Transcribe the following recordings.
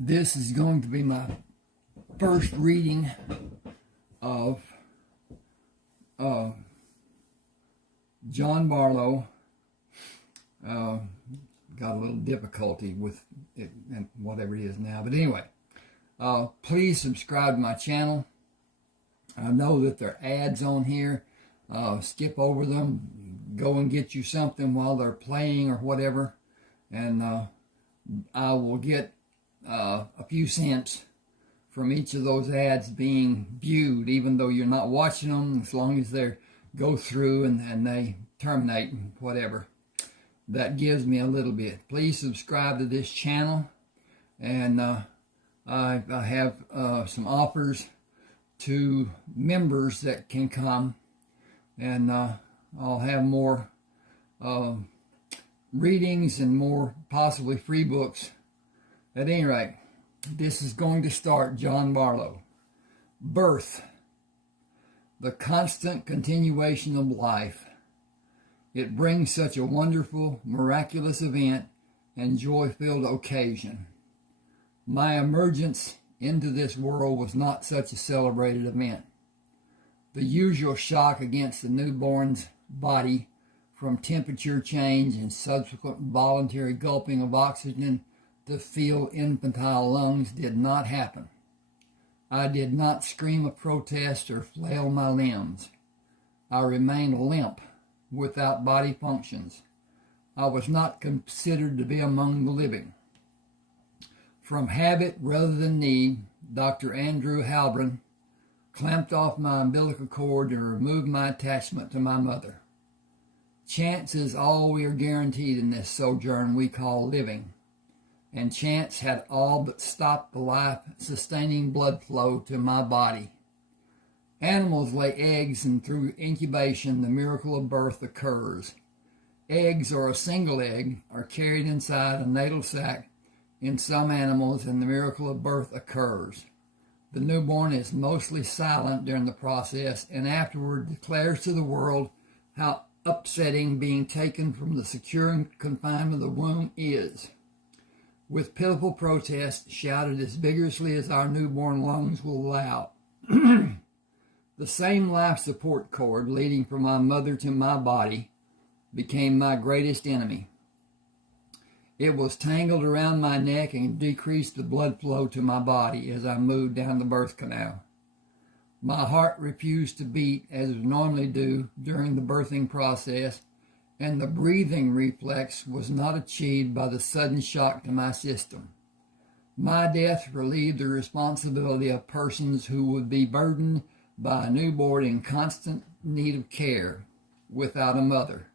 This is going to be my first reading of Jon Bartleaux. Got a little difficulty with it and whatever it is now. But anyway, please subscribe to my channel. I know that there are ads on here. Skip over them. Go and get you something while they're playing or whatever. And I will get a few cents from each of those ads being viewed, even though you're not watching them, as long as they go through and they terminate and whatever. That gives me a little bit. Please subscribe to this channel, and I have some offers to members that can come, and I'll have more readings and more possibly free books. At any rate, this is going to start Jon Bartleaux. Birth, the constant continuation of life. It brings such a wonderful, miraculous event and joy-filled occasion. My emergence into this world was not such a celebrated event. The usual shock against the newborn's body from temperature change and subsequent voluntary gulping of oxygen to fill infantile lungs did not happen. I did not scream a protest or flail my limbs. I remained limp, without body functions. I was not considered to be among the living. From habit rather than need, Dr. Andrew Halbron clamped off my umbilical cord and removed my attachment to my mother. Chance is all we are guaranteed in this sojourn we call living, and chance had all but stopped the life-sustaining blood flow to my body. Animals lay eggs, and through incubation the miracle of birth occurs. Eggs, or a single egg, are carried inside a natal sac in some animals, and the miracle of birth occurs. The newborn is mostly silent during the process, and afterward declares to the world how upsetting being taken from the secure confinement of the womb is. With pitiful protest shouted as vigorously as our newborn lungs will allow. The same life support cord leading from my mother to my body became my greatest enemy. It was tangled around my neck and decreased the blood flow to my body as I moved down the birth canal. My heart refused to beat as it normally do during the birthing process, and the breathing reflex was not achieved by the sudden shock to my system. My death relieved the responsibility of persons who would be burdened by a newborn in constant need of care without a mother.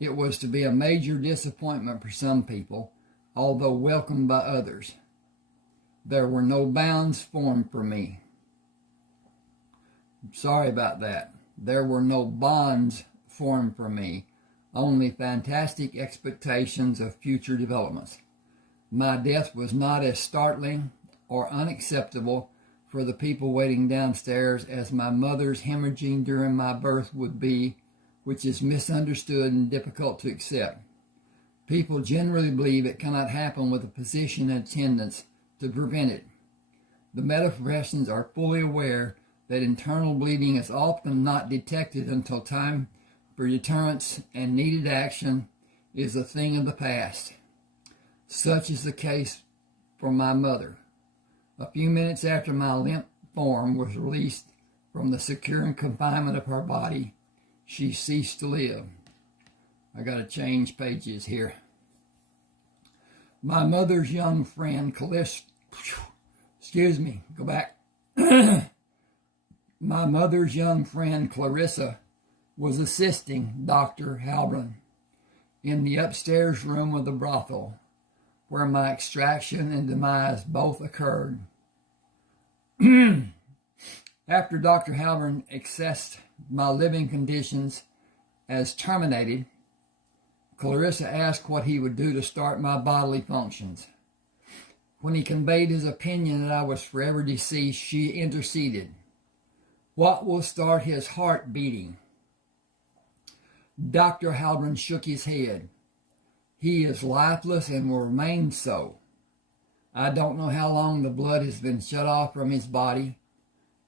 It was to be a major disappointment for some people, although welcomed by others. There were no bounds formed for me. Sorry about that. There were no bonds formed for me, only fantastic expectations of future developments. My death was not as startling or unacceptable for the people waiting downstairs as my mother's hemorrhaging during my birth would be, which is misunderstood and difficult to accept. People generally believe it cannot happen with a physician in attendance to prevent it. The medical professions are fully aware that internal bleeding is often not detected until time for deterrence and needed action is a thing of the past. Such is the case for my mother. A few minutes after my limp form was released from the secure confinement of her body, she ceased to live. I got to change pages here. My mother's young friend, My mother's young friend, Clarissa, was assisting Dr. Halbron in the upstairs room of the brothel, where my extraction and demise both occurred. After Dr. Halbron assessed my living conditions as terminated, Clarissa asked what he would do to start my bodily functions. When he conveyed his opinion that I was forever deceased, she interceded. What will start his heart beating? Dr. Halbron shook his head. He is lifeless and will remain so. I don't know how long the blood has been shut off from his body.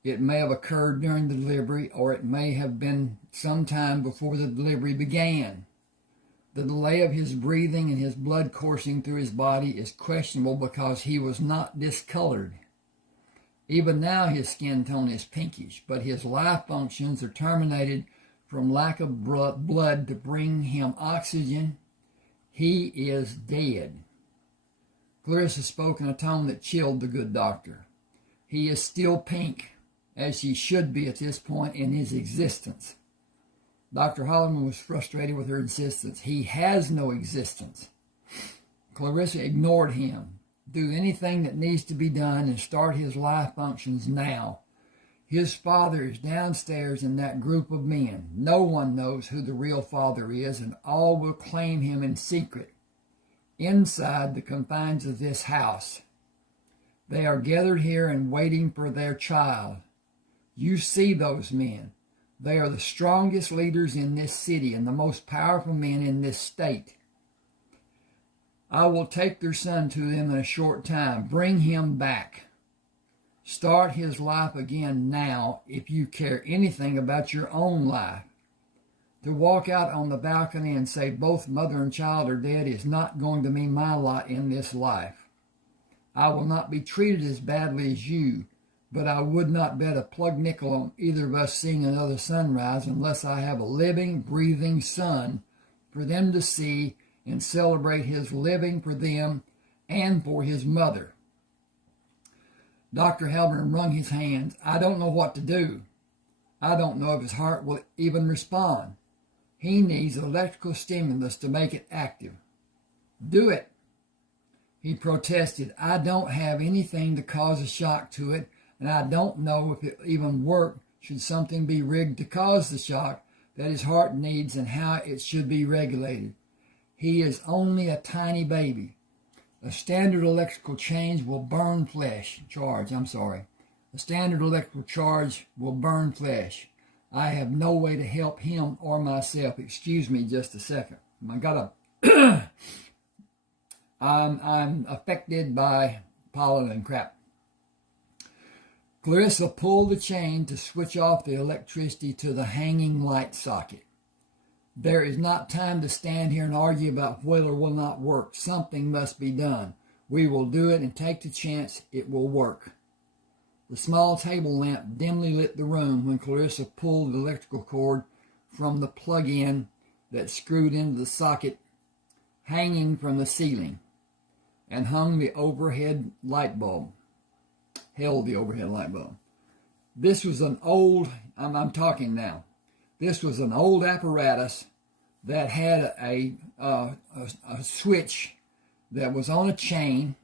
It may have occurred during the delivery, or it may have been sometime before the delivery began. The delay of his breathing and his blood coursing through his body is questionable because he was not discolored. Even now his skin tone is pinkish, but his life functions are terminated from lack of blood to bring him oxygen. He is dead. Clarissa spoke in a tone that chilled the good doctor. He is still pink, as he should be at this point in his existence. Dr. Holloman was frustrated with her insistence. He has no existence. Clarissa ignored him. Do anything that needs to be done and start his life functions now. His father is downstairs in that group of men. No one knows who the real father is, and all will claim him in secret. Inside the confines of this house, they are gathered here and waiting for their child. You see those men. They are the strongest leaders in this city and the most powerful men in this state. I will take their son to them in a short time. Bring him back. Start his life again now if you care anything about your own life. To walk out on the balcony and say both mother and child are dead is not going to be my lot in this life. I will not be treated as badly as you, but I would not bet a plug nickel on either of us seeing another sunrise unless I have a living, breathing son for them to see and celebrate his living for them and for his mother. Dr. Halpern wrung his hands. I don't know what to do. I don't know if his heart will even respond. He needs electrical stimulus to make it active. Do it. He protested. I don't have anything to cause a shock to it, and I don't know if it will even work should something be rigged to cause the shock that his heart needs and how it should be regulated. He is only a tiny baby. A standard electrical charge will burn flesh. A standard electrical charge will burn flesh. I have no way to help him or myself. Excuse me just a second. I got a I'm affected by pollen and crap. Clarissa pulled the chain to switch off the electricity to the hanging light socket. There is not time to stand here and argue about whether it will not work. Something must be done. We will do it and take the chance it will work. The small table lamp dimly lit the room when Clarissa pulled the electrical cord from the plug-in that screwed into the socket hanging from the ceiling and held the overhead light bulb. This was an old, I'm talking now. This was an old apparatus that had a switch that was on a chain.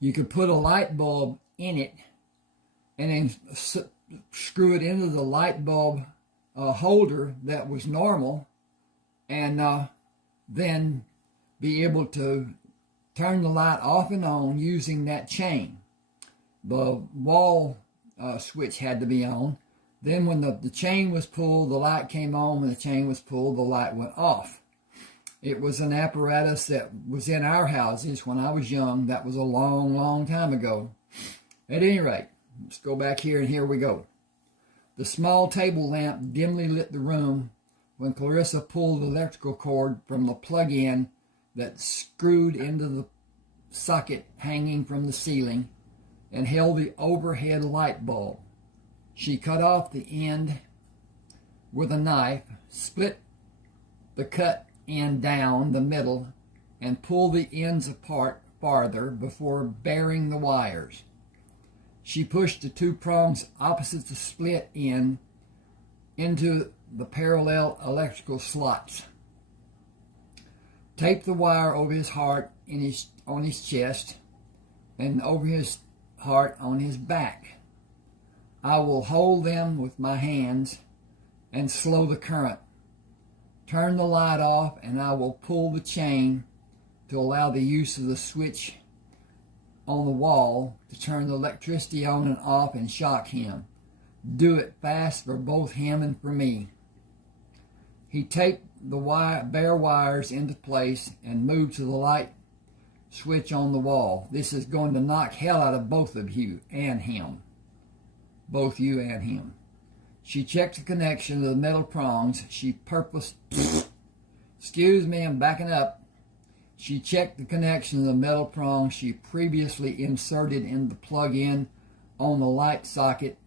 You could put a light bulb in it and then screw it into the light bulb holder that was normal, and then be able to turn the light off and on using that chain. The wall switch had to be on. Then when the chain was pulled, the light came on. When the chain was pulled, the light went off. It was an apparatus that was in our houses when I was young. That was a long, long time ago. At any rate, let's go back here, and here we go. The small table lamp dimly lit the room when Clarissa pulled the electrical cord from the plug-in that screwed into the socket hanging from the ceiling and held the overhead light bulb. She cut off the end with a knife, split the cut end down the middle, and pulled the ends apart farther before baring the wires. She pushed the two prongs opposite the split end into the parallel electrical slots. Taped the wire over his heart on his chest and over his heart on his back. I will hold them with my hands and slow the current. Turn the light off, and I will pull the chain to allow the use of the switch on the wall to turn the electricity on and off and shock him. Do it fast for both him and for me. He taped the bare wires into place and moved to the light switch on the wall. This is going to knock hell out of both of you and him. Both you and him. She checked the connection of the metal prongs. Excuse me, I'm backing up. She checked the connection of the metal prong she previously inserted in the plug-in on the light socket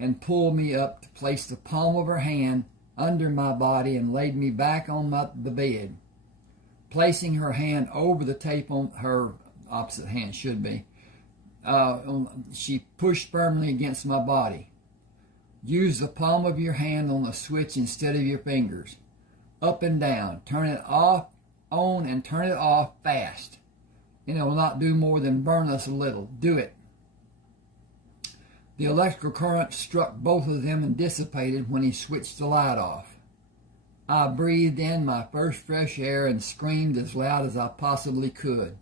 and pulled me up to place the palm of her hand under my body and laid me back on the bed. Placing her hand over the tape on her opposite hand should be, she pushed firmly against my body. Use the palm of your hand on the switch instead of your fingers. Up and down. Turn it off, on, and turn it off fast. And it will not do more than burn us a little. Do it. The electrical current struck both of them and dissipated when he switched the light off. I breathed in my first fresh air and screamed as loud as I possibly could.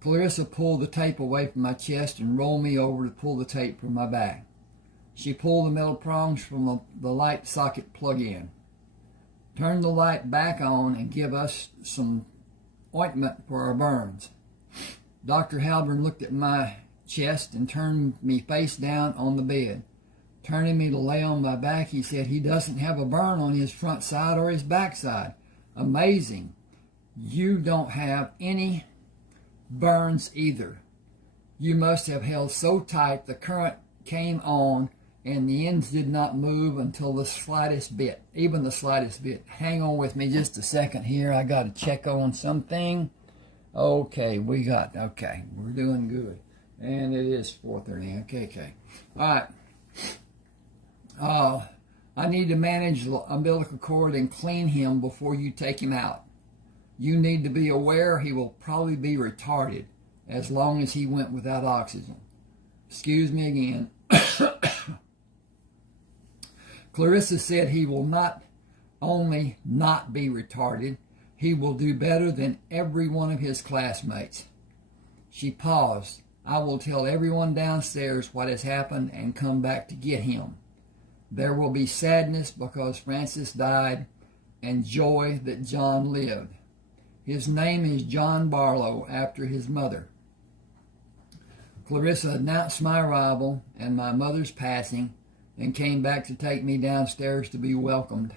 Clarissa pulled the tape away from my chest and rolled me over to pull the tape from my back. She pulled the metal prongs from the light socket plug-in. Turned the light back on and give us some ointment for our burns. Dr. Halburn looked at my chest and turned me face down on the bed. Turning me to lay on my back, he said, "He doesn't have a burn on his front side or his back side. Amazing. You don't have any burns either. You must have held so tight the current came on and the ends did not move until the slightest bit, even the slightest bit." Hang on with me just a second here. I got to check on something. Okay, we're doing good. And it is 4:30. Okay. All right. I need to manage the umbilical cord and clean him before you take him out. You need to be aware he will probably be retarded as long as he went without oxygen. Excuse me again. Clarissa said he will not only not be retarded, he will do better than every one of his classmates. She paused. I will tell everyone downstairs what has happened and come back to get him. There will be sadness because Francis died and joy that John lived. His name is Jon Bartleaux after his mother. Clarissa announced my arrival and my mother's passing and came back to take me downstairs to be welcomed.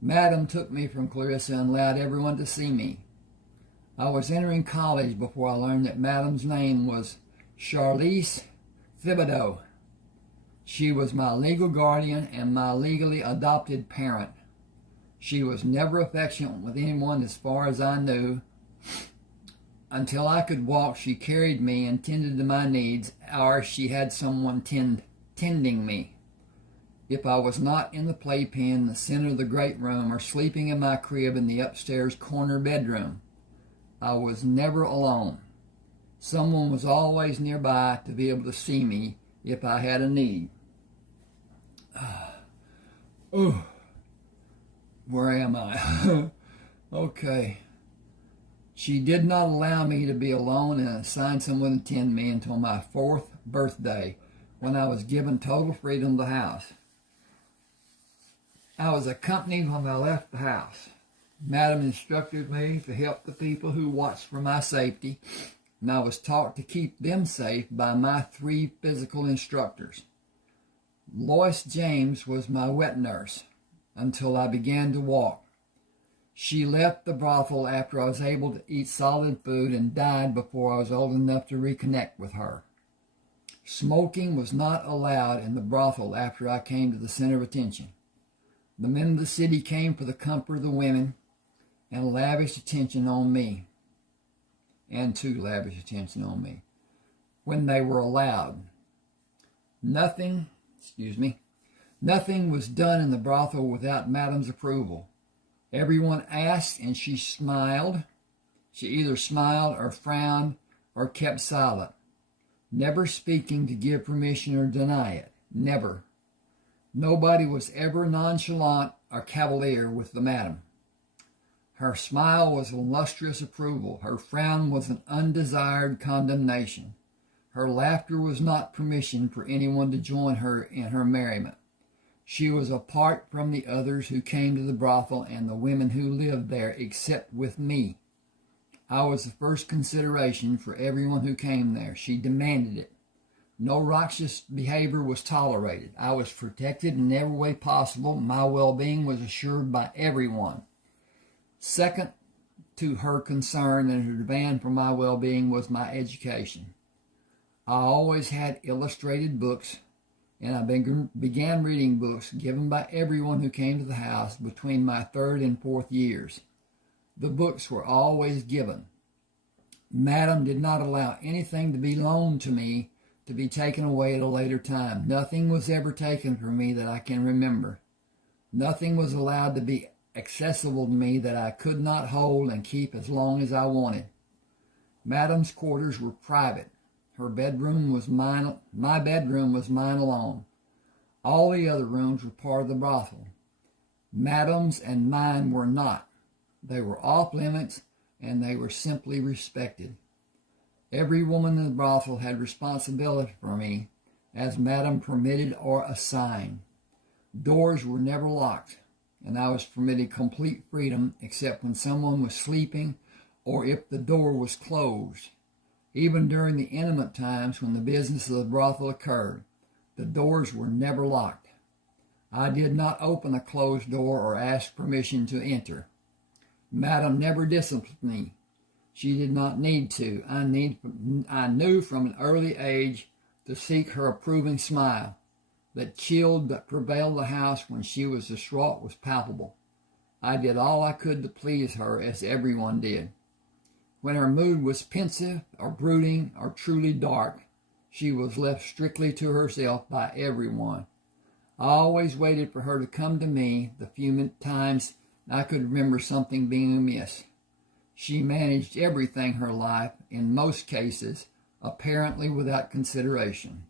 Madam took me from Clarissa and allowed everyone to see me. I was entering college before I learned that Madam's name was Charlize Thibodeau. She was my legal guardian and my legally adopted parent. She was never affectionate with anyone as far as I knew. Until I could walk, she carried me and tended to my needs, or she had someone tending me. If I was not in the playpen, the center of the great room, or sleeping in my crib in the upstairs corner bedroom, I was never alone. Someone was always nearby to be able to see me if I had a need. Where am I? Okay. She did not allow me to be alone and assigned someone to tend me until my 4th birthday, when I was given total freedom of the house. I was accompanied when I left the house. Madam instructed me to help the people who watched for my safety, and I was taught to keep them safe by my 3 physical instructors. Lois James was my wet nurse until I began to walk. She left the brothel after I was able to eat solid food and died before I was old enough to reconnect with her. Smoking was not allowed in the brothel after I came to the center of attention. The men of the city came for the comfort of the women and lavished attention on me, when they were allowed. Nothing was done in the brothel without Madam's approval. Everyone asked, and she smiled. She either smiled or frowned or kept silent, never speaking to give permission or deny it. Never. Nobody was ever nonchalant or cavalier with the madam. Her smile was a lustrous approval. Her frown was an undesired condemnation. Her laughter was not permission for anyone to join her in her merriment. She was apart from the others who came to the brothel and the women who lived there, except with me. I was the first consideration for everyone who came there. She demanded it. No righteous behavior was tolerated. I was protected in every way possible. My well-being was assured by everyone. Second to her concern and her demand for my well-being was my education. I always had illustrated books, and I began reading books given by everyone who came to the house between my third and fourth years. The books were always given. Madam did not allow anything to be loaned to me to be taken away at a later time. Nothing was ever taken from me that I can remember. Nothing was allowed to be accessible to me that I could not hold and keep as long as I wanted. Madam's quarters were private. Her bedroom was mine. My bedroom was mine alone. All the other rooms were part of the brothel. Madam's and mine were not. They were off limits, and they were simply respected. Every woman in the brothel had responsibility for me, as Madam permitted or assigned. Doors were never locked, and I was permitted complete freedom except when someone was sleeping or if the door was closed. Even during the intimate times when the business of the brothel occurred, the doors were never locked. I did not open a closed door or ask permission to enter. Madam never disciplined me. She did not need to. I knew from an early age to seek her approving smile. The chill that prevailed the house when she was distraught was palpable. I did all I could to please her, as everyone did. When her mood was pensive or brooding or truly dark, she was left strictly to herself by everyone. I always waited for her to come to me the few times I could remember something being amiss. She managed everything her life, in most cases, apparently without consideration.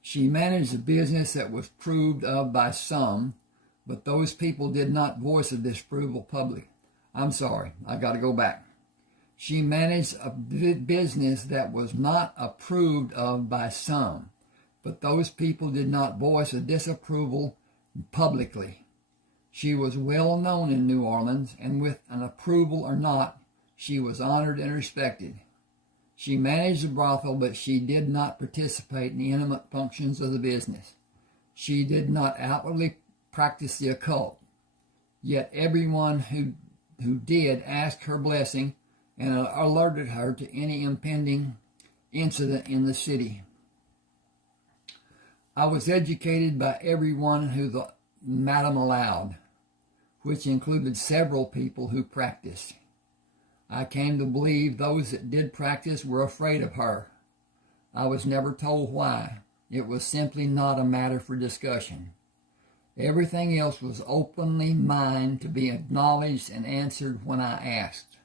She managed a business that was approved of by some, but those people did not voice a disapproval publicly. I'm sorry, I got to go back. She managed a business that was not approved of by some, but those people did not voice a disapproval publicly. She was well known in New Orleans, and with an approval or not, she was honored and respected. She managed the brothel, but she did not participate in the intimate functions of the business. She did not outwardly practice the occult. Yet everyone who did asked her blessing and alerted her to any impending incident in the city. I was educated by everyone who the madam allowed, which included several people who practiced. I came to believe those that did practice were afraid of her. I was never told why. It was simply not a matter for discussion. Everything else was openly mine to be acknowledged and answered when I asked.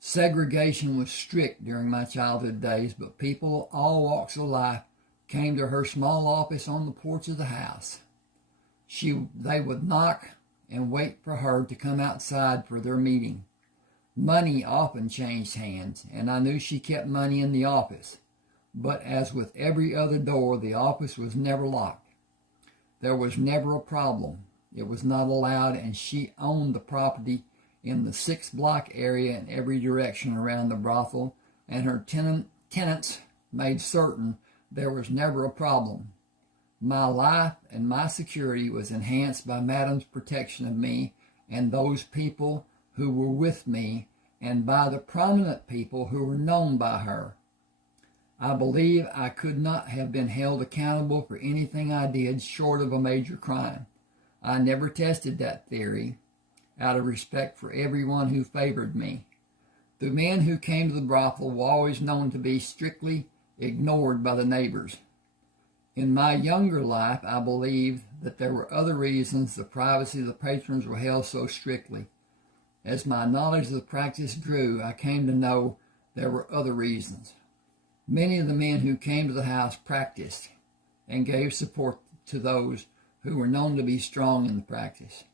Segregation was strict during my childhood days, but people of all walks of life came to her small office on the porch of the house. They would knock and wait for her to come outside for their meeting. Money often changed hands, and I knew she kept money in the office. But as with every other door, the office was never locked. There was never a problem. It was not allowed, and she owned the property in the 6-block area in every direction around the brothel, and her tenants made certain there was never a problem. My life and my security was enhanced by Madam's protection of me and those people who were with me, and by the prominent people who were known by her. I believe I could not have been held accountable for anything I did short of a major crime. I never tested that theory, out of respect for everyone who favored me. The men who came to the brothel were always known to be strictly ignored by the neighbors. In my younger life, I believed that there were other reasons the privacy of the patrons were held so strictly. As my knowledge of the practice grew, I came to know there were other reasons. Many of the men who came to the house practiced and gave support to those who were known to be strong in the practice.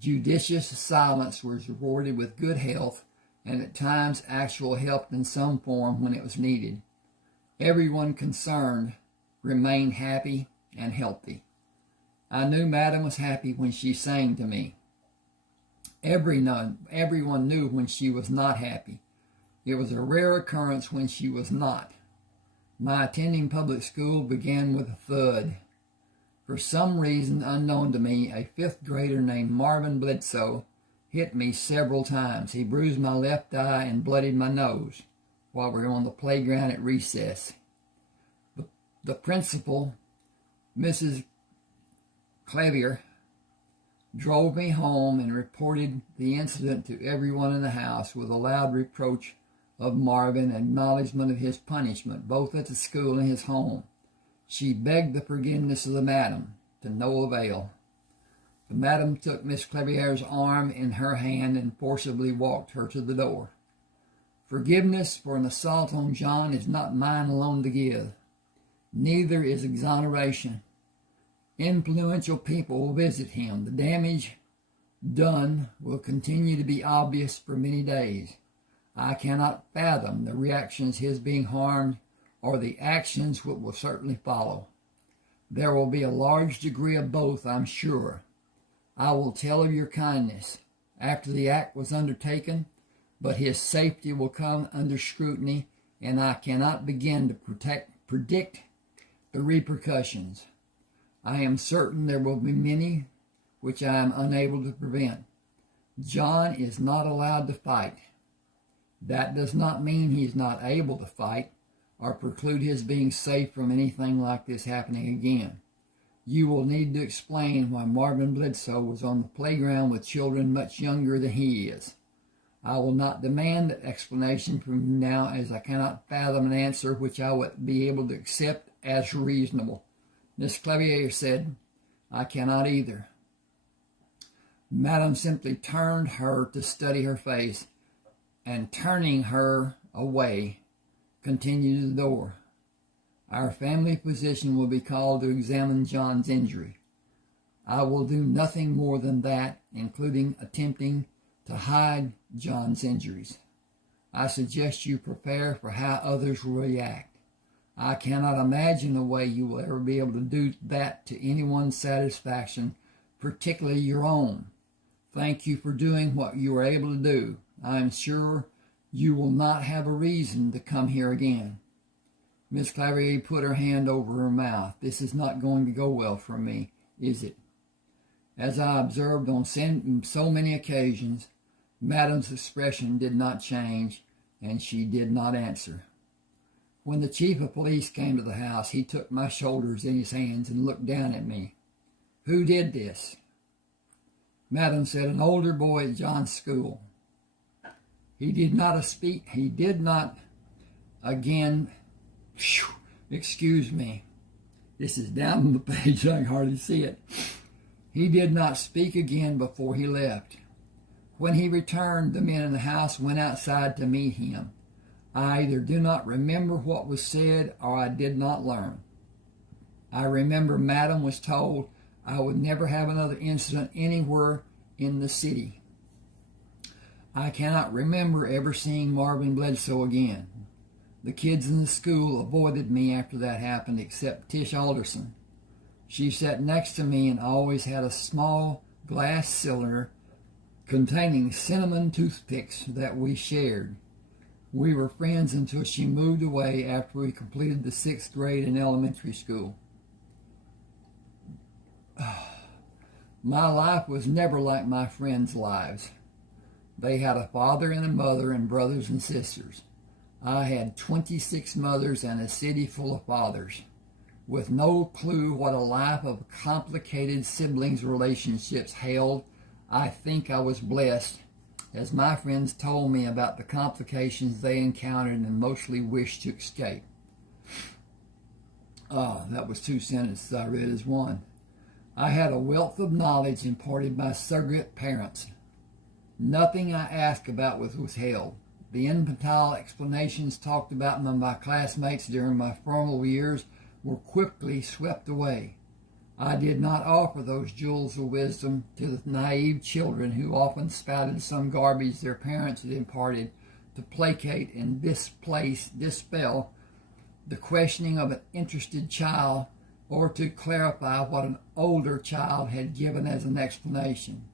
Judicious silence was rewarded with good health, and at times actual help in some form when it was needed. Everyone concerned remained happy and healthy. I knew Madam was happy when she sang to me. Everyone knew when she was not happy. It was a rare occurrence when she was not. My attending public school began with a thud. For some reason unknown to me, a fifth grader named Marvin Bledsoe hit me several times. He bruised my left eye and bloodied my nose while we were on the playground at recess. The principal, Mrs. Clavier, drove me home and reported the incident to everyone in the house with a loud reproach of Marvin and acknowledgement of his punishment, both at the school and his home. She begged the forgiveness of the madam, to no avail. The madam took Miss Clavier's arm in her hand and forcibly walked her to the door. Forgiveness for an assault on John is not mine alone to give. Neither is exoneration. Influential people will visit him. The damage done will continue to be obvious for many days. I cannot fathom the reactions his being harmed or the actions which will certainly follow. There will be a large degree of both, I'm sure. I will tell of your kindness after the act was undertaken, but his safety will come under scrutiny, and I cannot begin to predict the repercussions. I am certain there will be many which I am unable to prevent. John is not allowed to fight. That does not mean he is not able to fight or preclude his being safe from anything like this happening again. You will need to explain why Marvin Bledsoe was on the playground with children much younger than he is. I will not demand an explanation from you now, as I cannot fathom an answer which I would be able to accept as reasonable. Miss Clavier said, I cannot either. Madam simply turned her to study her face, and turning her away, continued to the door. Our family physician will be called to examine John's injury. I will do nothing more than that, including attempting to hide John's injuries. I suggest you prepare for how others will react. I cannot imagine a way you will ever be able to do that to anyone's satisfaction, particularly your own. Thank you for doing what you were able to do. I am sure you will not have a reason to come here again. Miss Clavier put her hand over her mouth. This is not going to go well for me, is it? As I observed on so many occasions, Madam's expression did not change, and she did not answer. When the chief of police came to the house, he took my shoulders in his hands and looked down at me. Who did this? Madam said, an older boy at John's school. He did not again, excuse me. This is down on the page, I can hardly see it. He did not speak again before he left. When he returned, the men in the house went outside to meet him. I either do not remember what was said or I did not learn. I remember Madam was told I would never have another incident anywhere in the city. I cannot remember ever seeing Marvin Bledsoe again. The kids in the school avoided me after that happened, except Tish Alderson. She sat next to me and always had a small glass cylinder containing cinnamon toothpicks that we shared. We were friends until she moved away after we completed the 6th grade in elementary school. My life was never like my friends' lives. They had a father and a mother and brothers and sisters. I had 26 mothers and a city full of fathers. With no clue what a life of complicated siblings relationships held, I think I was blessed, as my friends told me about the complications they encountered and mostly wished to escape. That was 2 sentences I read as one. I had a wealth of knowledge imparted by surrogate parents. Nothing I asked about was withheld. The infantile explanations talked about by my classmates during my formal years were quickly swept away. I did not offer those jewels of wisdom to the naive children who often spouted some garbage their parents had imparted to placate and dispel the questioning of an interested child or to clarify what an older child had given as an explanation.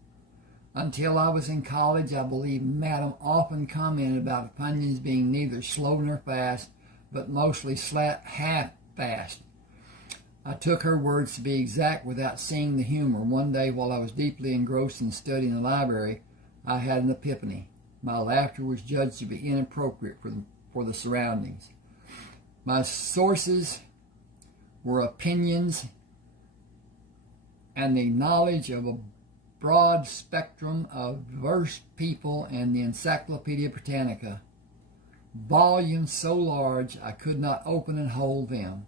Until I was in college, I believe Madam often commented about opinions being neither slow nor fast, but mostly half-fast. I took her words to be exact without seeing the humor. One day, while I was deeply engrossed in studying the library, I had an epiphany. My laughter was judged to be inappropriate for the surroundings. My sources were opinions and the knowledge of a broad spectrum of diverse people and the Encyclopedia Britannica, volumes so large I could not open and hold them.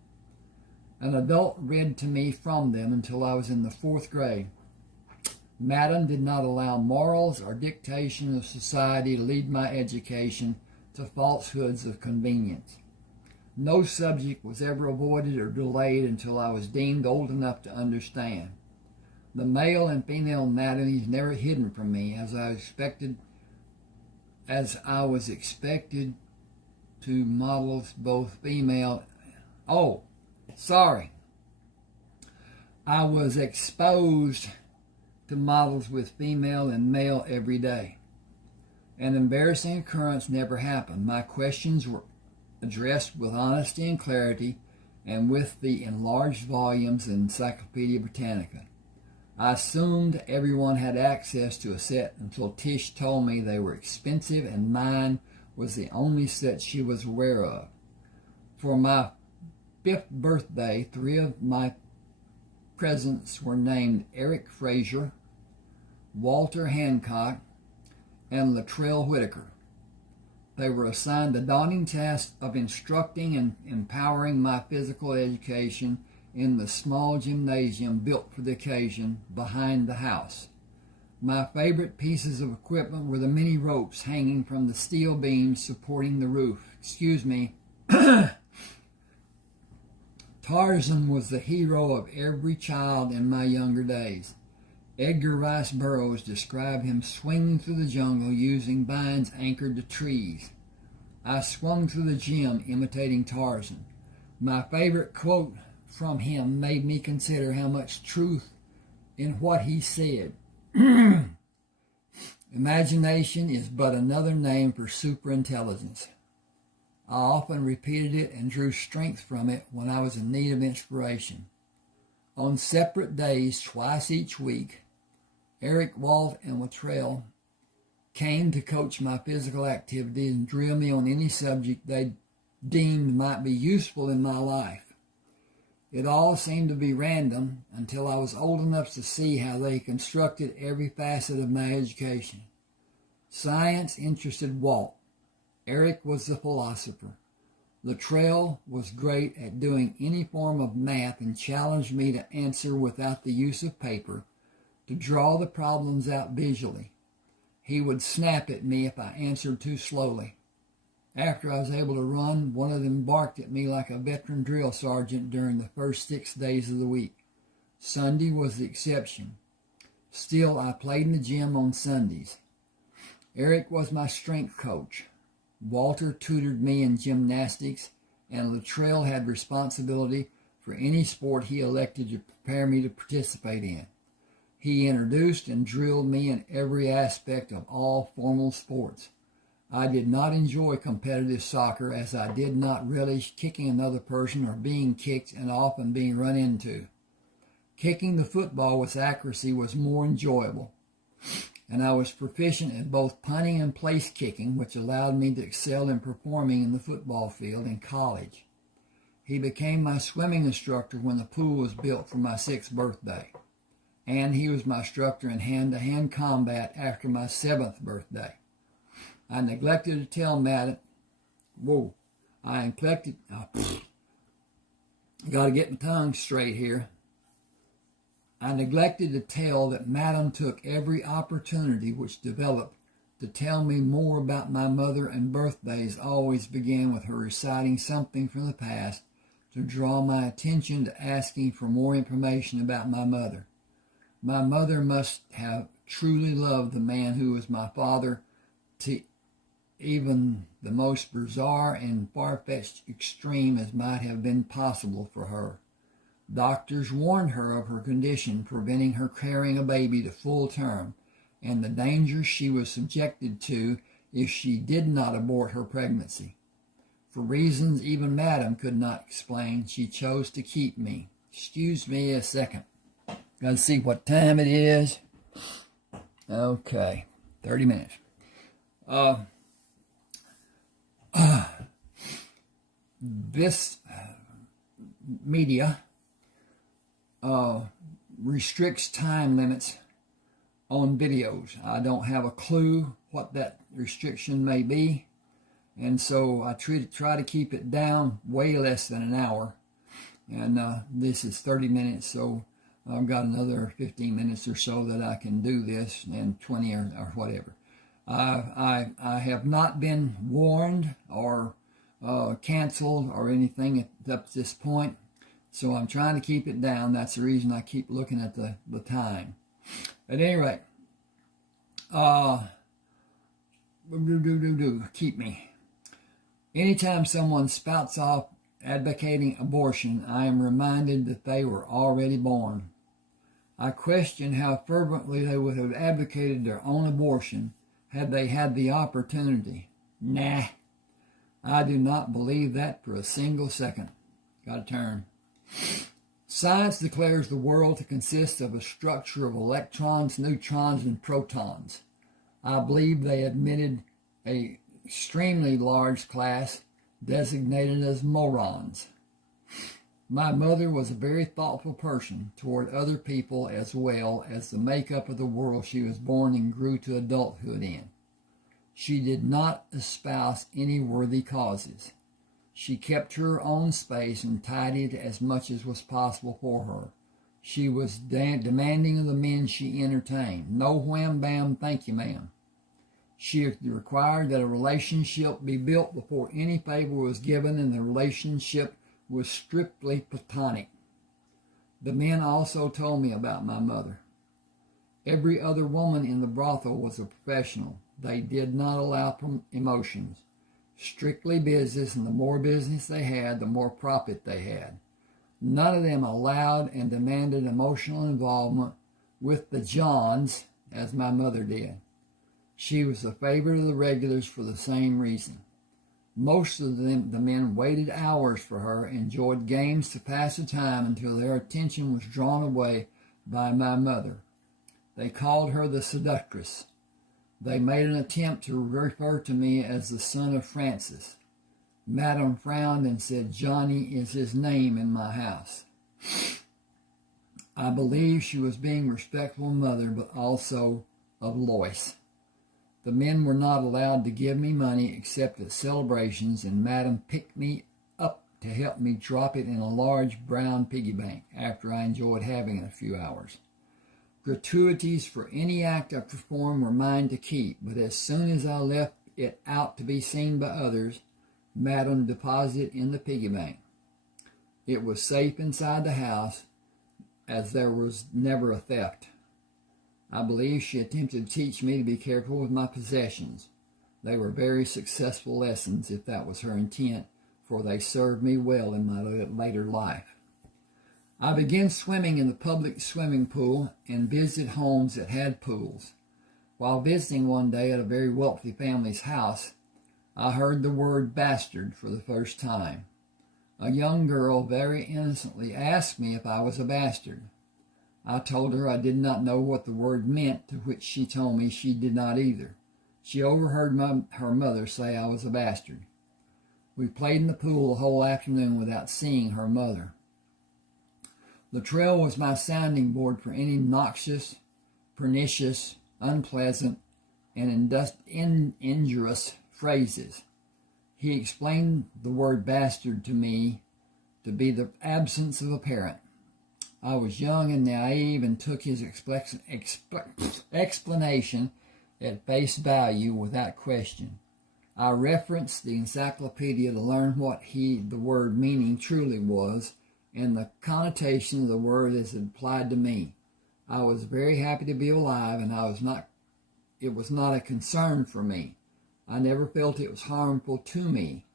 An adult read to me from them until I was in the 4th grade. Madam did not allow morals or dictation of society to lead my education to falsehoods of convenience. No subject was ever avoided or delayed until I was deemed old enough to understand. The male and female anatomies never hidden from me, as I was expected to models both female. I was exposed to models with female and male every day. An embarrassing occurrence never happened. My questions were addressed with honesty and clarity, and with the enlarged volumes in Encyclopedia Britannica. I assumed everyone had access to a set until Tish told me they were expensive and mine was the only set she was aware of. For my 5th birthday, 3 of my presents were named Eric Fraser, Walter Hancock, and Latrell Whitaker. They were assigned the daunting task of instructing and empowering my physical education in the small gymnasium built for the occasion behind the house. My favorite pieces of equipment were the many ropes hanging from the steel beams supporting the roof. Tarzan was the hero of every child in my younger days. Edgar Rice Burroughs described him swinging through the jungle using vines anchored to trees. I swung through the gym imitating Tarzan. My favorite quote from him made me consider how much truth in what he said. Imagination is but another name for superintelligence. I often repeated it and drew strength from it when I was in need of inspiration. On separate days, twice each week, Eric, Walt, and Latrell came to coach my physical activity and drill me on any subject they deemed might be useful in my life. It all seemed to be random until I was old enough to see how they constructed every facet of my education. Science interested Walt. Eric was the philosopher. Latrell was great at doing any form of math and challenged me to answer without the use of paper, to draw the problems out visually. He would snap at me if I answered too slowly. After I was able to run, one of them barked at me like a veteran drill sergeant during the first 6 days of the week. Sunday was the exception. Still, I played in the gym on Sundays. Eric was my strength coach. Walter tutored me in gymnastics, and Latrell had responsibility for any sport he elected to prepare me to participate in. He introduced and drilled me in every aspect of all formal sports. I did not enjoy competitive soccer, as I did not relish kicking another person or being kicked and often being run into. Kicking the football with accuracy was more enjoyable, and I was proficient at both punting and place kicking, which allowed me to excel in performing in the football field in college. He became my swimming instructor when the pool was built for my 6th birthday, and he was my instructor in hand-to-hand combat after my 7th birthday. I neglected to tell Madam, got to get my tongue straight here. I neglected to tell that Madam took every opportunity which developed to tell me more about my mother, and birthdays always began with her reciting something from the past to draw my attention to asking for more information about my mother. My mother must have truly loved the man who was my father to even the most bizarre and far-fetched extreme as might have been possible for her. Doctors warned her of her condition, preventing her carrying a baby to full term, and the danger she was subjected to if she did not abort her pregnancy. For reasons even Madam could not explain, she chose to keep me. Excuse me a second. Gotta see what time it is. Okay, 30 minutes. This media restricts time limits on videos. I don't have a clue what that restriction may be, and so I try to keep it down way less than an hour. And this is 30 minutes, so I've got another 15 minutes or so that I can do this, and 20 or whatever. I have not been warned or canceled or anything up to this point, so I'm trying to keep it down. That's the reason I keep looking at the time. At any rate, keep me. Anytime someone spouts off advocating abortion, I am reminded that they were already born. I question how fervently they would have advocated their own abortion had they had the opportunity. Nah, I do not believe that for a single second. Got to turn. Science declares the world to consist of a structure of electrons, neutrons, and protons. I believe they admitted an extremely large class designated as morons. My mother was a very thoughtful person toward other people as well as the makeup of the world she was born and grew to adulthood in. She did not espouse any worthy causes. She kept her own space and tidied as much as was possible for her. She was demanding of the men she entertained. No wham bam, thank you ma'am. She required that a relationship be built before any favor was given, and the relationship was strictly platonic. The men also told me about my mother. Every other woman in the brothel was a professional. They did not allow emotions. Strictly business, and the more business they had, the more profit they had. None of them allowed and demanded emotional involvement with the Johns as my mother did. She was the favorite of the regulars for the same reason. Most of the men waited hours for her, enjoyed games to pass the time until their attention was drawn away by my mother. They called her the seductress. They made an attempt to refer to me as the son of Francis. Madam frowned and said Johnny is his name in my house. I believe she was being respectful mother, but also of Lois. The men were not allowed to give me money except at celebrations, and Madam picked me up to help me drop it in a large brown piggy bank after I enjoyed having it a few hours. Gratuities for any act I performed were mine to keep, but as soon as I left it out to be seen by others, Madam deposited it in the piggy bank. It was safe inside the house, as there was never a theft. I believe she attempted to teach me to be careful with my possessions. They were very successful lessons, if that was her intent, for they served me well in my later life. I began swimming in the public swimming pool and visited homes that had pools. While visiting one day at a very wealthy family's house, I heard the word bastard for the first time. A young girl very innocently asked me if I was a bastard. I told her I did not know what the word meant, to which she told me she did not either. She overheard her mother say I was a bastard. We played in the pool the whole afternoon without seeing her mother. The trail was my sounding board for any noxious, pernicious, unpleasant, and injurious phrases. He explained the word bastard to me to be the absence of a parent. I was young and naive and took his explanation at face value without question. I referenced the encyclopedia to learn what the word meaning truly was and the connotation of the word as it applied to me. I was very happy to be alive, and it was not a concern for me. I never felt it was harmful to me,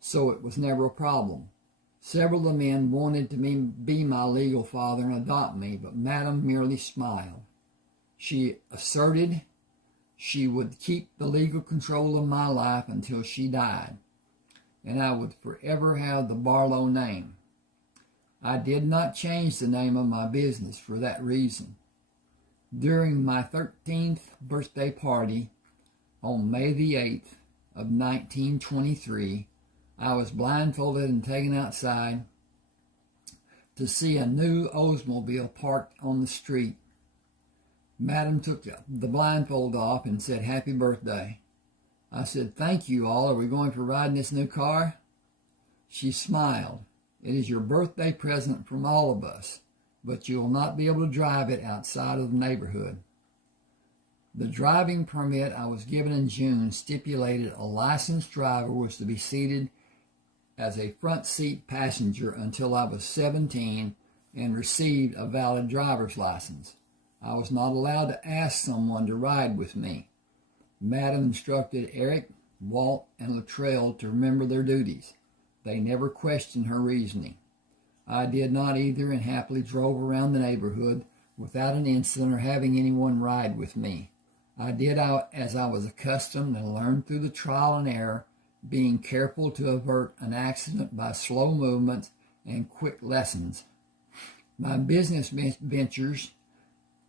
so it was never a problem. Several of the men wanted to be my legal father and adopt me, but Madam merely smiled. She asserted she would keep the legal control of my life until she died, and I would forever have the Bartleaux name. I did not change the name of my business for that reason. During my 13th birthday party on May the 8th of 1923, I was blindfolded and taken outside to see a new Oldsmobile parked on the street. Madam took the blindfold off and said, "Happy birthday." I said, "Thank you all. Are we going for a ride in this new car?" She smiled. "It is your birthday present from all of us, but you will not be able to drive it outside of the neighborhood." The driving permit I was given in June stipulated a licensed driver was to be seated as a front seat passenger until I was 17 and received a valid driver's license. I was not allowed to ask someone to ride with me. Madam instructed Eric, Walt, and Luttrell to remember their duties. They never questioned her reasoning. I did not either, and happily drove around the neighborhood without an incident or having anyone ride with me. I did as I was accustomed and learned through the trial and error, being careful to avert an accident by slow movements and quick lessons. My business ventures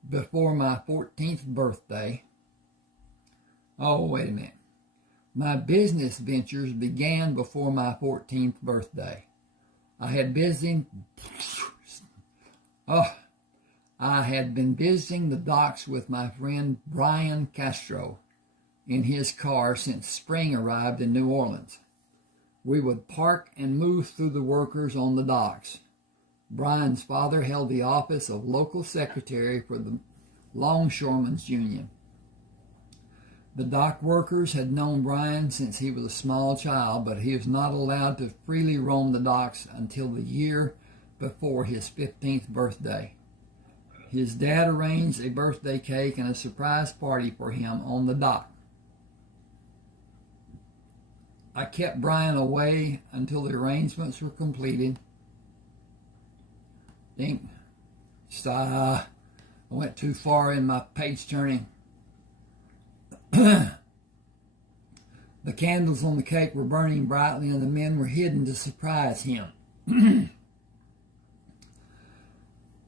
before my 14th birthday. My business ventures began before my 14th birthday. I had been visiting the docks with my friend Brian Castro in his car since spring arrived in New Orleans. We would park and move through the workers on the docks. Brian's father held the office of local secretary for the Longshoremen's Union. The dock workers had known Brian since he was a small child, but he was not allowed to freely roam the docks until the year before his 15th birthday. His dad arranged a birthday cake and a surprise party for him on the dock. I kept Brian away until the arrangements were completed. I went too far in my page turning. The candles on the cake were burning brightly, and the men were hidden to surprise him.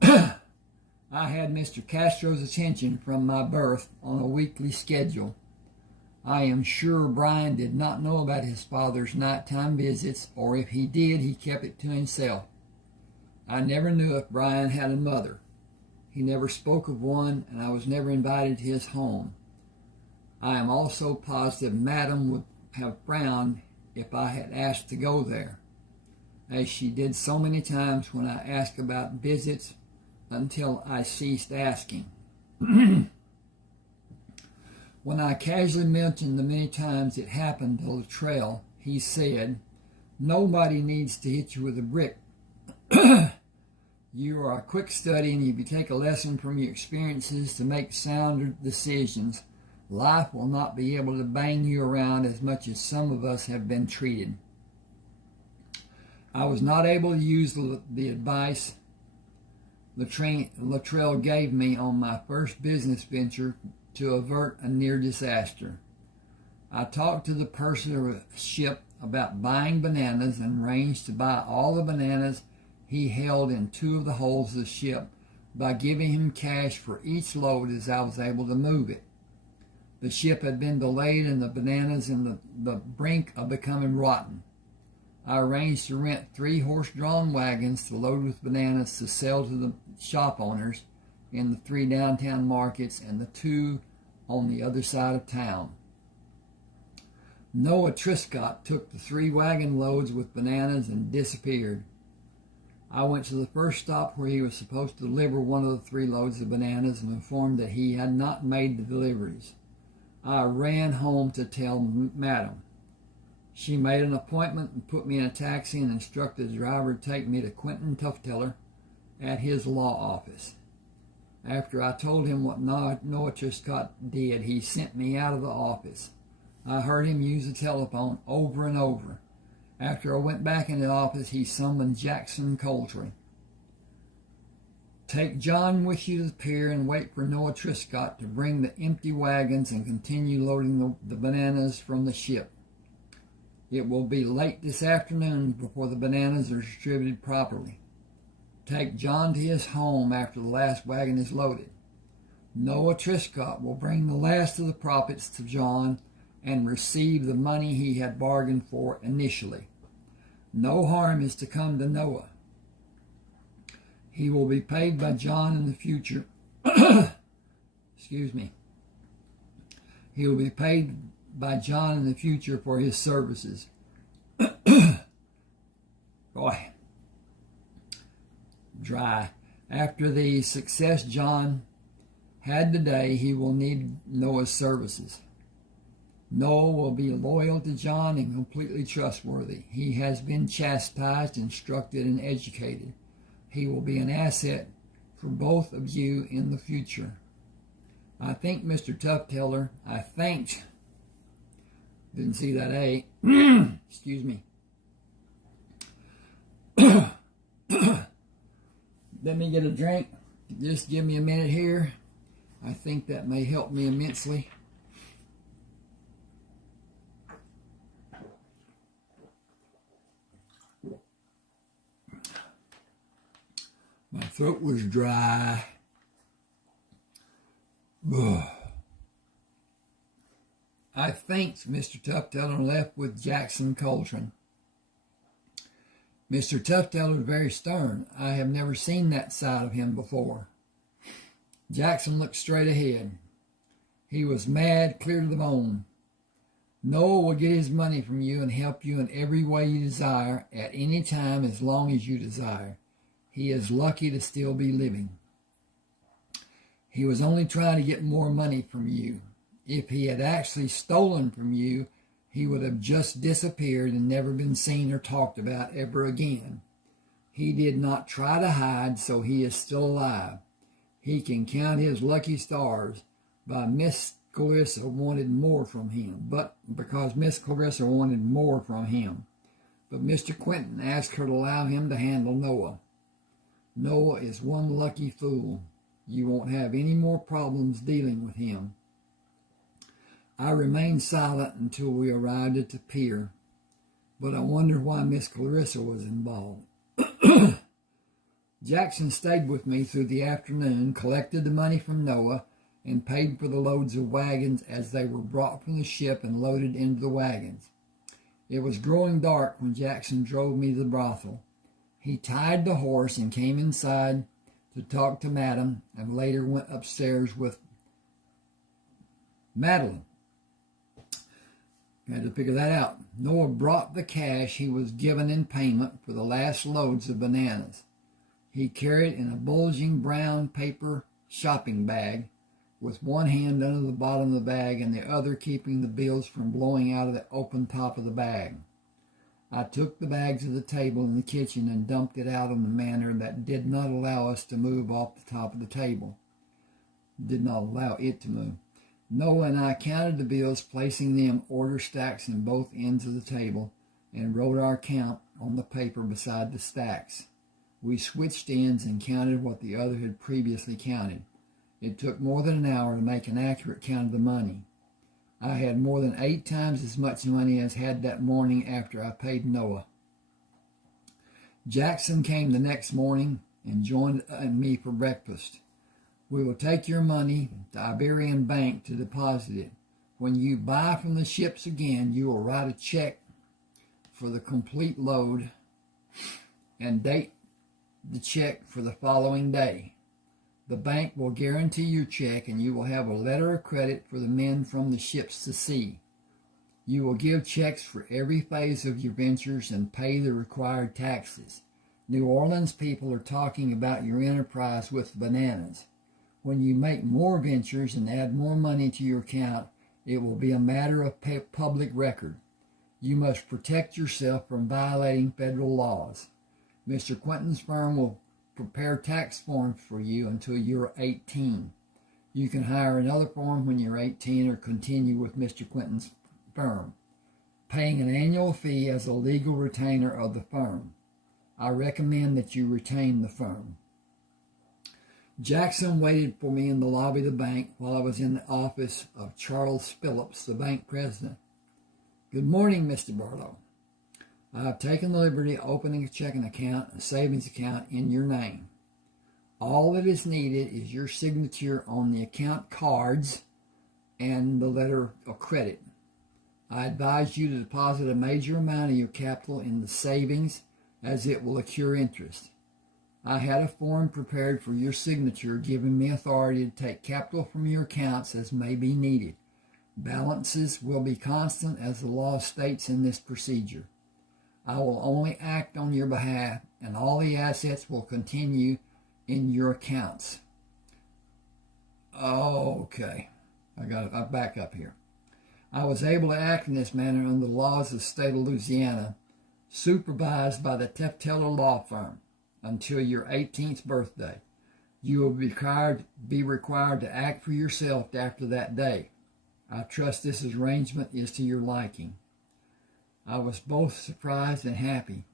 I had Mr. Castro's attention from my birth on a weekly schedule. I am sure Brian did not know about his father's nighttime visits, or if he did, he kept it to himself. I never knew if Brian had a mother. He never spoke of one, and I was never invited to his home. I am also positive Madam would have frowned if I had asked to go there, as she did so many times when I asked about visits until I ceased asking. When I casually mentioned the many times it happened to Luttrell, he said, "Nobody needs to hit you with a brick. You are a quick study, and if you take a lesson from your experiences to make sounder decisions, life will not be able to bang you around as much as some of us have been treated." I was not able to use the advice Luttrell gave me on my first business venture to avert a near disaster. I talked to the purser of a ship about buying bananas and arranged to buy all the bananas he held in two of the holds of the ship by giving him cash for each load as I was able to move it. The ship had been delayed and the bananas in the brink of becoming rotten. I arranged to rent 3 horse-drawn wagons to load with bananas to sell to the shop owners in the 3 downtown markets and the 2 on the other side of town. Noah Triscott took the 3 wagon loads with bananas and disappeared. I went to the first stop where he was supposed to deliver one of the 3 loads of bananas and informed that he had not made the deliveries. I ran home to tell Madam. She made an appointment and put me in a taxi and instructed the driver to take me to Quentin Tufteller at his law office. After I told him what Noah Triscott did, he sent me out of the office. I heard him use the telephone over and over. After I went back in the office, he summoned Jackson Coltrane. Take John with you to the pier and wait for Noah Triscott to bring the empty wagons and continue loading the bananas from the ship. It will be late this afternoon before the bananas are distributed properly. Take John to his home after the last wagon is loaded. Noah Triscott will bring the last of the profits to John and receive the money he had bargained for initially. No harm is to come to Noah. He will be paid by John in the future. Excuse me. He will be paid by John in the future for his services. Boy. Dry. After the success John had today, he will need Noah's services. Noah will be loyal to John and completely trustworthy. He has been chastised, instructed, and educated. He will be an asset for both of you in the future. I think Mr. Tufteller, didn't see that A. Excuse me. Let me get a drink. Just give me a minute here. I think that may help me immensely. My throat was dry. I think Mr. Tufteller left with Jackson Coltrane. Mr. Tufteller is very stern. I have never seen that side of him before. Jackson looked straight ahead. He was mad clear to the bone. Noah will get his money from you and help you in every way you desire at any time as long as you desire. He is lucky to still be living. He was only trying to get more money from you. If he had actually stolen from you, he would have just disappeared and never been seen or talked about ever again. He did not try to hide, so he is still alive. He can count his lucky stars by Miss Clarissa wanted more from him, but Mr. Quentin asked her to allow him to handle Noah. Noah is one lucky fool. You won't have any more problems dealing with him. I remained silent until we arrived at the pier, but I wondered why Miss Clarissa was involved. Jackson stayed with me through the afternoon, collected the money from Noah, and paid for the loads of wagons as they were brought from the ship and loaded into the wagons. It was growing dark when Jackson drove me to the brothel. He tied the horse and came inside to talk to Madam, and later went upstairs with Madeline. I had to figure that out. Noah brought the cash he was given in payment for the last loads of bananas. He carried it in a bulging brown paper shopping bag, with one hand under the bottom of the bag and the other keeping the bills from blowing out of the open top of the bag. I took the bag to the table in the kitchen and dumped it out in a manner that did not allow us to move off the top of the table. Did not allow it to move. Noah and I counted the bills, placing them order stacks in both ends of the table, and wrote our count on the paper beside the stacks. We switched ends and counted what the other had previously counted. It took more than an hour to make an accurate count of the money. I had more than 8 times as much money as had that morning after I paid Noah. Jackson came the next morning and joined me for breakfast. We will take your money to Iberian Bank to deposit it. When you buy from the ships again, you will write a check for the complete load and date the check for the following day. The bank will guarantee your check, and you will have a letter of credit for the men from the ships to see. You will give checks for every phase of your ventures and pay the required taxes. New Orleans people are talking about your enterprise with bananas. When you make more ventures and add more money to your account, it will be a matter of public record. You must protect yourself from violating federal laws. Mr. Quentin's firm will prepare tax forms for you until you're 18. You can hire another firm when you're 18 or continue with Mr. Quentin's firm, paying an annual fee as a legal retainer of the firm. I recommend that you retain the firm. Jackson waited for me in the lobby of the bank while I was in the office of Charles Phillips, the bank president. "Good morning, Mr. Bartleaux. I have taken the liberty of opening a checking account and savings account in your name. All that is needed is your signature on the account cards and the letter of credit. I advise you to deposit a major amount of your capital in the savings, as it will accrue interest. I had a form prepared for your signature giving me authority to take capital from your accounts as may be needed. Balances will be constant as the law states in this procedure. I will only act on your behalf, and all the assets will continue in your accounts." Okay, I'll back up here. "I was able to act in this manner under the laws of the state of Louisiana, supervised by the Tefteller law firm, until your 18th birthday. You will be required to act for yourself after that day. I trust this arrangement is to your liking." I was both surprised and happy.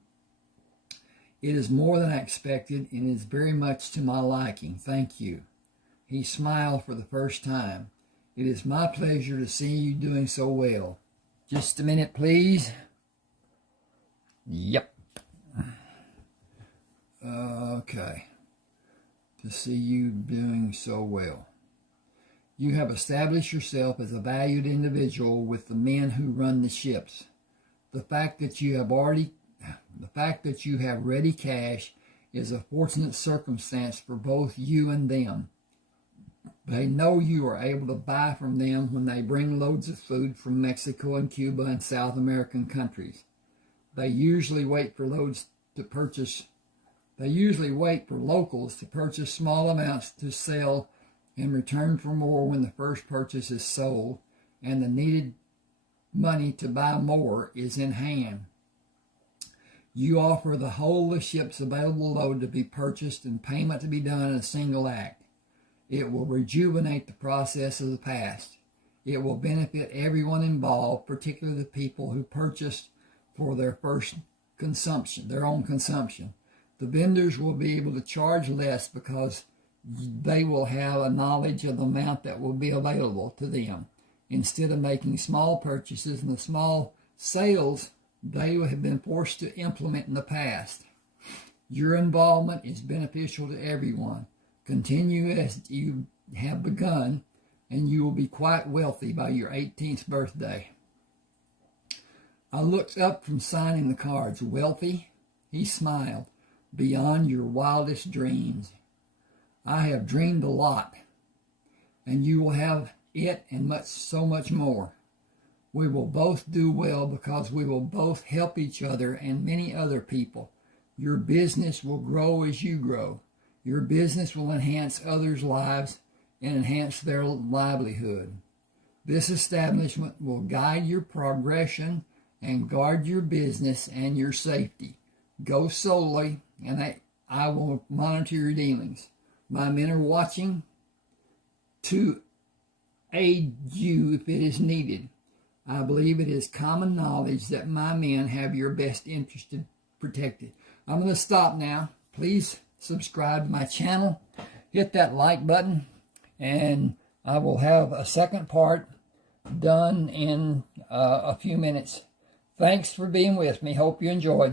"It is more than I expected, and is very much to my liking. Thank you." He smiled for the first time. "It is my pleasure to see you doing so well. Just a minute, please." Yep. Okay. "To see you doing so well. You have established yourself as a valued individual with the men who run the ships. The fact that you have ready cash is a fortunate circumstance for both you and them. They know you are able to buy from them when they bring loads of food from Mexico and Cuba and South American countries. They usually wait for locals to purchase small amounts to sell in return for more when the first purchase is sold and the needed money to buy more is in hand. You offer the whole of the ship's available load to be purchased and payment to be done in a single act. It will rejuvenate the process of the past. It will benefit everyone involved, particularly the people who purchased for their own consumption. The vendors will be able to charge less because they will have a knowledge of the amount that will be available to them, instead of making small purchases and the small sales they have been forced to implement in the past. Your involvement is beneficial to everyone. Continue as you have begun, and you will be quite wealthy by your 18th birthday." I looked up from signing the cards. "Wealthy?" He smiled. "Beyond your wildest dreams. I have dreamed a lot, and you will have it and so much more. We will both do well because we will both help each other and many other people. Your business will grow as you grow. Your business will enhance others' lives and enhance their livelihood. This establishment will guide your progression and guard your business and your safety. Go solely, and I will monitor your dealings. My men are watching to aid you if it is needed. I believe it is common knowledge that my men have your best interest protected." I'm going to stop now. Please subscribe to my channel. Hit that like button, and I will have a second part done in a few minutes. Thanks for being with me. Hope you enjoyed.